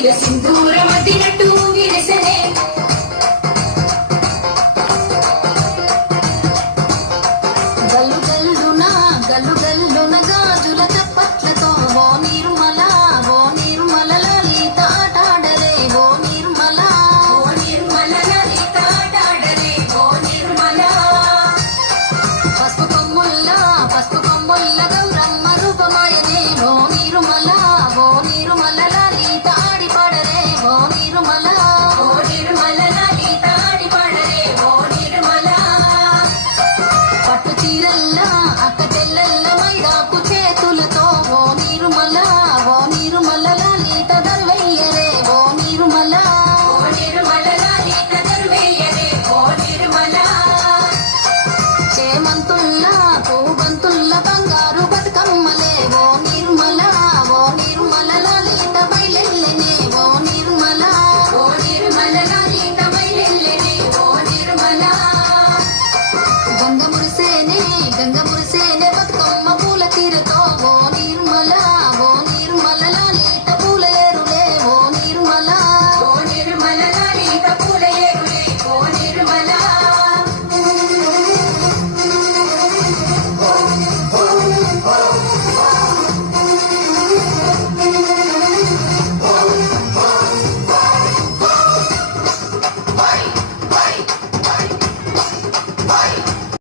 మీద సింధూరం అద్దినట్టు విరసనే గల్లు గల్లున గల్లు గల్లున గాజుల చప్పట్లతో ఓ నిర్మల లలిత ఆటాడలే ఓ నిర్మల లలిత ఆటాడలే ఓ నిర్మల పసుపు కొమ్ముల్ల గౌరమ్మ రూపమాయనే ఓ నిర్మల లలిత ఆడి పాడలే ఓ నిర్మల లలిత ఆడి పాడలే ఓ నిర్మల పట్టు చీరల్లా అక్క చెల్లెల్ల మైదాకు చేతులతో ఓ నిర్మల లలిత దర్వెయ్యరే ఓ నిర్మల లలిత దర్వెయ్యరే ఓ నిర్మల చేమంతుల్లా పూబంతుల్ల బంగారు బతుకమ్మలే ఓ నిర్మల లలిత బయలెల్లెనే ఓ నిర్మల లలిత బయలెల్లెనే ఓ నిర్మల గంగ మురిసేనే